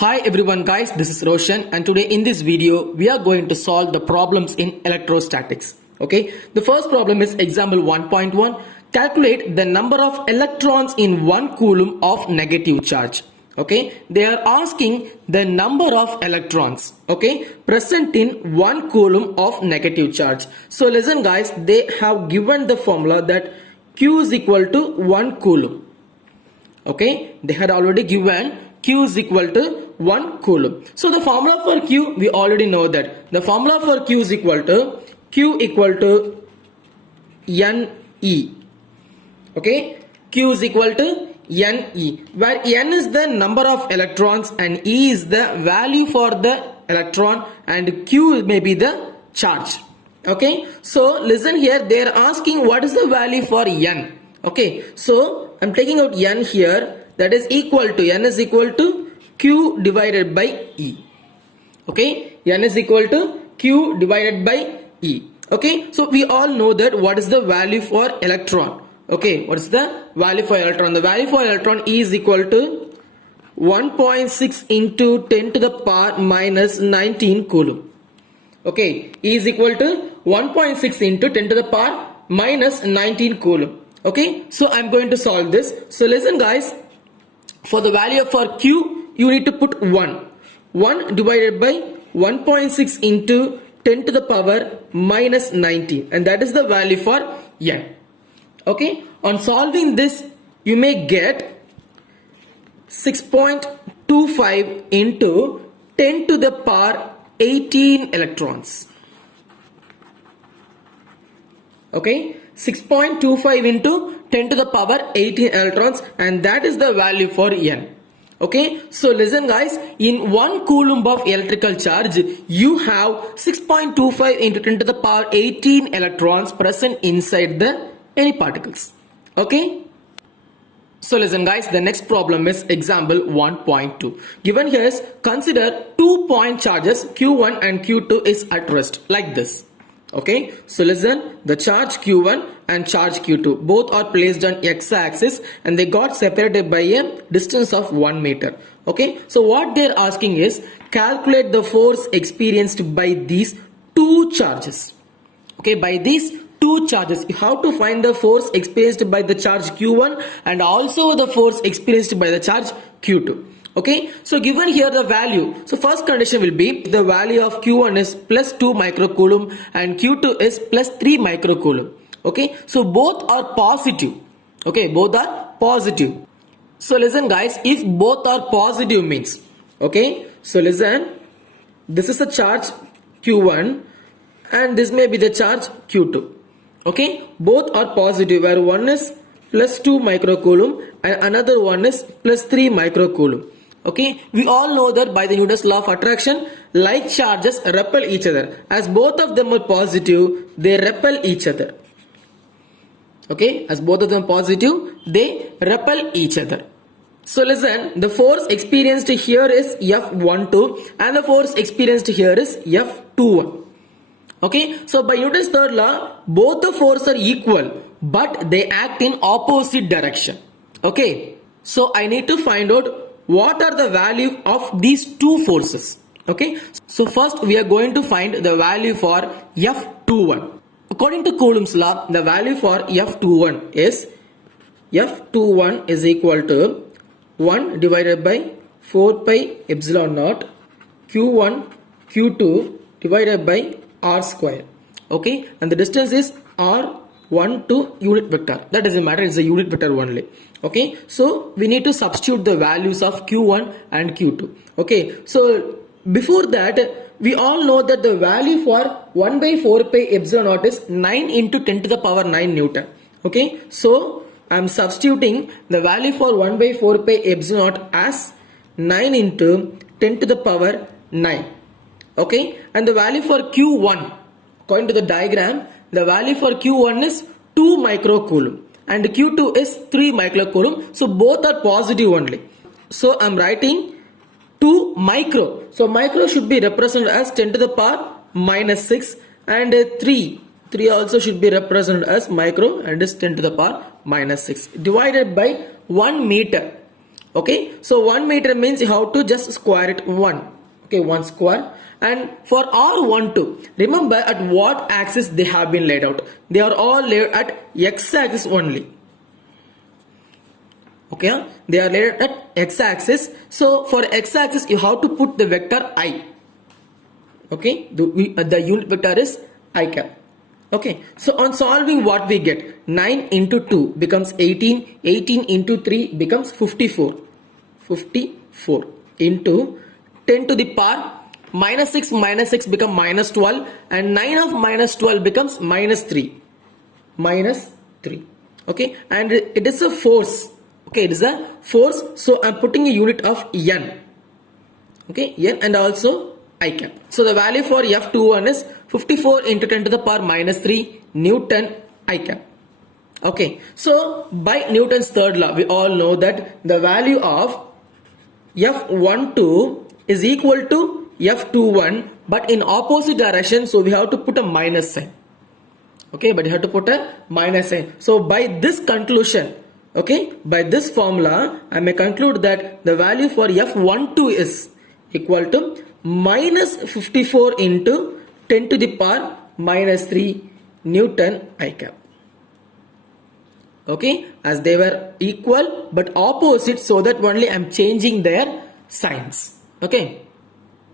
Hi everyone guys, this is Roshan and today in this video we are going to solve the problems in electrostatics. Okay, the first problem is example 1.1. Calculate the number of electrons in 1 coulomb of negative charge. Okay, they are asking the number of electrons, okay, present in 1 coulomb of negative charge. So listen guys, they have given the formula that Q is equal to 1 coulomb. Okay, they had already given Q is equal to 1 coulomb. So the formula for Q, we already know that the formula for Q is equal to NE. Okay, Q is equal to NE, where N is the number of electrons and E is the value for the electron and Q may be the charge. Okay, so listen here, they are asking what is the value for N. Okay, so I'm taking out N here, that is equal to N is equal to Q divided by E. Okay, N is equal to Q divided by E. Okay, so we all know that what is the value for electron. Okay, what is the value for electron? The value for electron E is equal to 1.6 into 10 to the power minus 19 coulomb. Okay, E is equal to 1.6 into 10 to the power minus 19 coulomb. Okay, so I'm going to solve this. So listen guys, for the value for Q, you need to put 1. 1 divided by 1.6 into 10 to the power minus 19, and that is the value for N. Okay, on solving this, you may get 6.25 into 10 to the power 18 electrons. Okay, 6.25 into 10 to the power 18 electrons, and that is the value for N. Okay, so listen guys, in 1 coulomb of electrical charge, you have 6.25 into 10 to the power 18 electrons present inside the any particles. Okay, so listen guys, the next problem is example 1.2. Given here is, consider 2 point charges Q1 and Q2 is at rest like this. Okay, so listen, the charge Q1 and charge Q2 both are placed on x-axis and they got separated by a distance of 1 meter. Okay, so what they are asking is calculate the force experienced by these two charges. Okay, by these two charges, you have to find the force experienced by the charge Q1 and also the force experienced by the charge Q2. Okay, so given here the value, so first condition will be the value of Q1 is plus 2 microcoulomb and Q2 is plus 3 microcoulomb. Okay, so both are positive. Okay, both are positive. So listen guys, if both are positive means, okay, so listen, this is a charge Q1 and this may be the charge Q2. Okay, both are positive, where one is plus 2 microcoulomb and another one is plus 3 microcoulomb. Okay, we all know that by the Newton's law of attraction, like charges repel each other. As both of them are positive, they repel each other. Okay, as both of them positive, they repel each other. So listen, the force experienced here is F12 and the force experienced here is F21. Okay, so by Newton's third law, both the forces are equal, but they act in opposite direction. Okay, so I need to find out what are the value of these two forces. Okay, so first we are going to find the value for F21. According to Coulomb's law, the value for F21 is equal to 1 divided by 4 pi epsilon naught Q1 Q2 divided by R square. Okay, and the distance is R1 to unit vector. That doesn't matter, it's a unit vector only. Okay, so we need to substitute the values of Q1 and Q2. Okay, so before that, we all know that the value for 1 by 4 pi epsilon naught is 9 into 10 to the power 9 Newton. Okay, so I'm substituting the value for 1 by 4 pi epsilon naught as 9 into 10 to the power 9. Okay, and the value for Q1, according to the diagram, the value for Q1 is 2 microcoulomb and Q2 is 3 microcoulomb. So both are positive only. So I'm writing 2 micro. So micro should be represented as 10 to the power minus 6 and 3 also should be represented as micro and is 10 to the power minus 6 divided by 1 meter. Okay, so 1 meter means you have to just square it 1. Okay, 1 square. And for R12, remember at what axis they have been laid out. They are all laid at x axis only. Okay, they are laid at x axis. So for x axis you have to put the vector I. Okay, the unit vector is I cap. Okay, so on solving what we get, 9 into 2 becomes 18, 18 into 3 becomes 54, 54 into 10 to the power minus 6 become minus 12, and 9 of minus 12 becomes minus 3, minus 3. Okay, and it is a force. Okay, it is a force, so I'm putting a unit of N. Okay, N and also I cap. So the value for F21 is 54 into 10 to the power minus 3 Newton I cap. Okay, so by Newton's third law, we all know that the value of F12 is equal to F21 but in opposite direction, so we have to put a minus sign. Okay, but you have to put a minus sign. So by this conclusion, okay, by this formula, I may conclude that the value for F12 is equal to minus 54 into 10 to the power minus 3 Newton I cap. Okay, as they were equal but opposite, so that only I am changing their signs. Okay,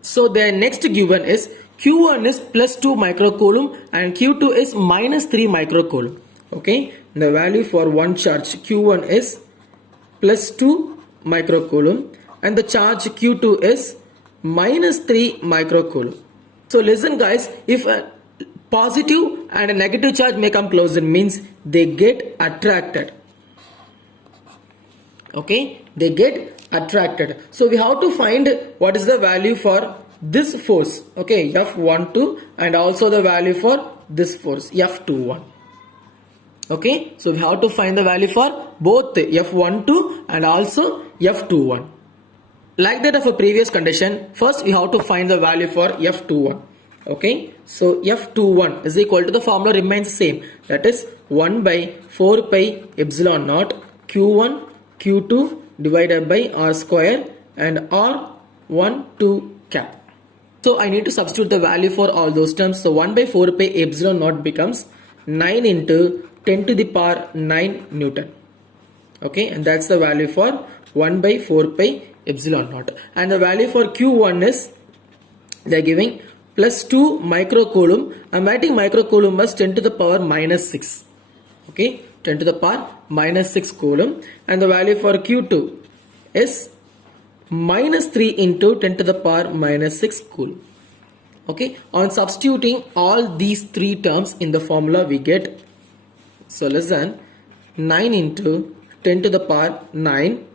so their next given is Q1 is plus 2 microcoulomb and Q2 is minus 3 microcoulomb. Okay, the value for one charge Q1 is plus 2 microcoulomb and the charge Q2 is minus 3 microcoulomb. So listen guys, if a positive and a negative charge may come closer, means they get attracted. Okay, they get attracted. So we have to find what is the value for this force. Okay, F12 and also the value for this force F21. Okay, so we have to find the value for both F12 and also F21. Like that of a previous condition, first we have to find the value for F21. Okay, so F21 is equal to, the formula remains same, that is 1 by 4 pi epsilon naught Q1 Q2 divided by R square and R12 cap. So I need to substitute the value for all those terms. So 1 by 4 pi epsilon naught becomes 9 into 10 to the power 9 Newton. Okay, and that's the value for 1 by 4 pi epsilon naught. And the value for Q1 is, they are giving plus 2 microcoulomb. I'm writing microcoulomb as 10 to the power minus 6. Okay, 10 to the power minus 6 coulomb. And the value for Q2 is minus 3 into 10 to the power minus 6 coulomb. Okay, on substituting all these three terms in the formula, we get, so listen, 9 into 10 to the power 9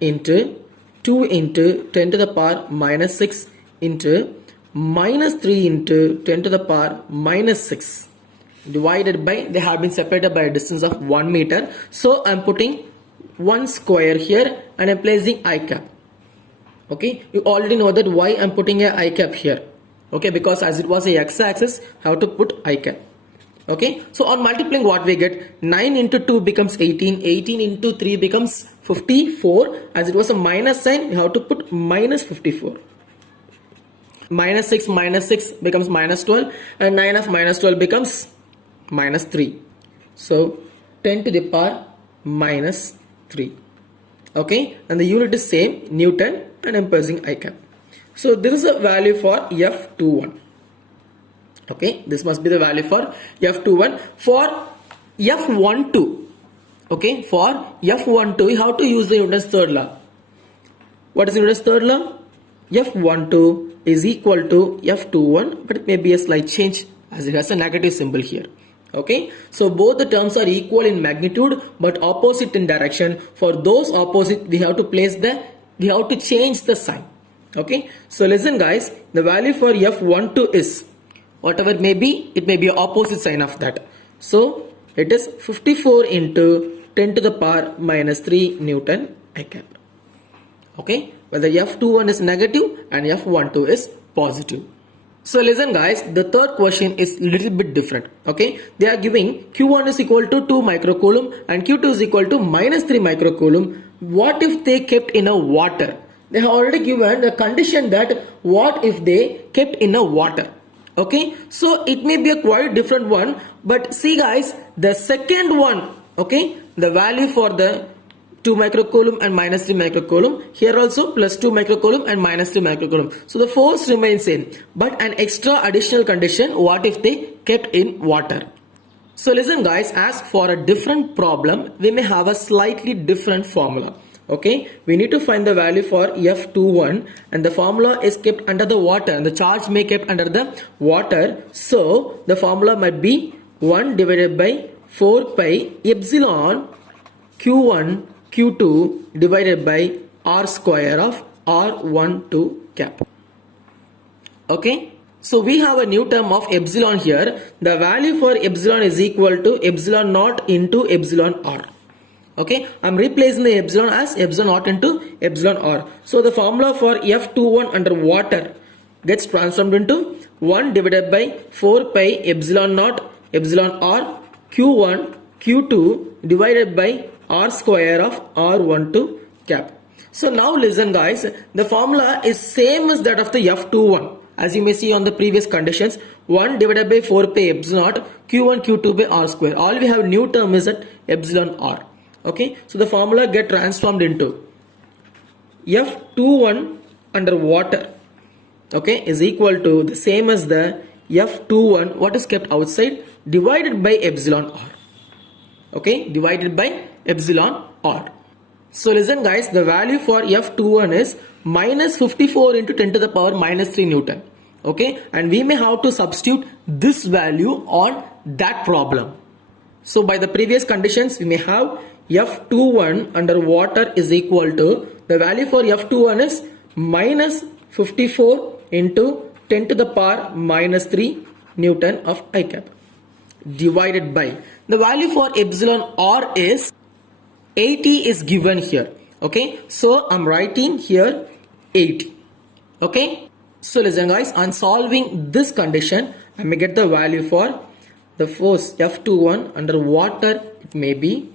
into 2 into 10 to the power minus 6 into minus 3 into 10 to the power minus 6 divided by, they have been separated by a distance of 1 meter. So I am putting 1 square here and I am placing I cap. Okay, you already know that why I am putting a I cap here. Okay, because as it was a x axis, I have to put I cap. Okay, so on multiplying what we get, 9 into 2 becomes 18, 18 into 3 becomes 54. As it was a minus sign, you have to put minus 54. Minus 6 becomes minus 12 and 9 of minus 12 becomes minus 3. So 10 to the power minus 3. Okay, and the unit is same, Newton, and I'm pressing I cap. So this is a value for F21. Okay, this must be the value for F21. For F12, okay, for F12 you have to use the Newton's third law. What is Newton's third law? F12 is equal to F21, but it may be a slight change as it has a negative symbol here. Okay, so both the terms are equal in magnitude but opposite in direction. For those opposite, we have to change the sign. Okay, so listen guys, the value for F12 is, whatever it may be opposite sign of that. So it is 54 into 10 to the power minus 3 Newton I cap. Okay, whether F21 is negative and F12 is positive. So listen guys, the third question is little bit different. Okay, they are giving Q1 is equal to 2 microcoulomb and Q2 is equal to minus 3 microcoulomb. what if they kept in a water? They have already given the condition that what if they kept in a water. Okay, so it may be a quite different one, but see guys, the second one, okay, the value for the 2 microcoulomb and minus 3 microcoulomb, here also plus 2 microcoulomb and minus 3 microcoulomb. So the force remains same, but an extra additional condition, what if they kept in water? So listen guys, as for a different problem, we may have a slightly different formula. Okay, we need to find the value for F21 and the formula is kept under the water and the charge may kept under the water. So the formula might be 1 divided by 4 pi epsilon Q1 Q2 divided by R square of R12 cap. Okay, so we have a new term of epsilon here. The value for epsilon is equal to epsilon naught into epsilon R. Okay, I'm replacing the epsilon as epsilon naught into epsilon R. So the formula for F21 under water gets transformed into 1 divided by 4 pi epsilon naught epsilon R Q1 Q2 divided by R square of R12 cap. So now listen guys, the formula is same as that of the F21. As you may see on the previous conditions, 1 divided by 4 pi epsilon naught Q1 Q2 by R square. All we have new term is that epsilon R. Okay, so the formula get transformed into F21 under water, okay, is equal to the same as the F21 what is kept outside divided by epsilon R. Okay, divided by epsilon R. So listen guys, the value for F21 is minus 54 into 10 to the power minus 3 Newton. Okay, and we may have to substitute this value on that problem. So by the previous conditions, we may have F21 under water is equal to, the value for F21 is minus 54 into 10 to the power minus 3 Newton of I cap divided by, the value for epsilon R is 80 is given here. Okay, so I'm writing here 80. Okay, so listen guys, on solving this condition, I may get the value for the force F21 under water. It may be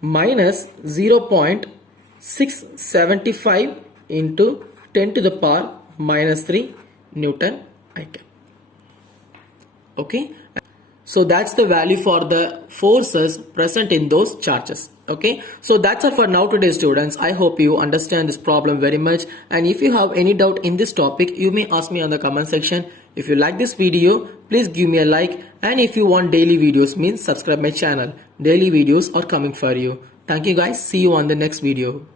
minus 0.675 into 10 to the power minus 3 Newton I cap. Okay, so that's the value for the forces present in those charges. Okay, so that's all for now today students. I hope you understand this problem very much, and if you have any doubt in this topic, you may ask me on the comment section. If you like this video, please give me a like, and if you want daily videos, means subscribe my channel. Daily videos are coming for you. Thank you guys. See you on the next video.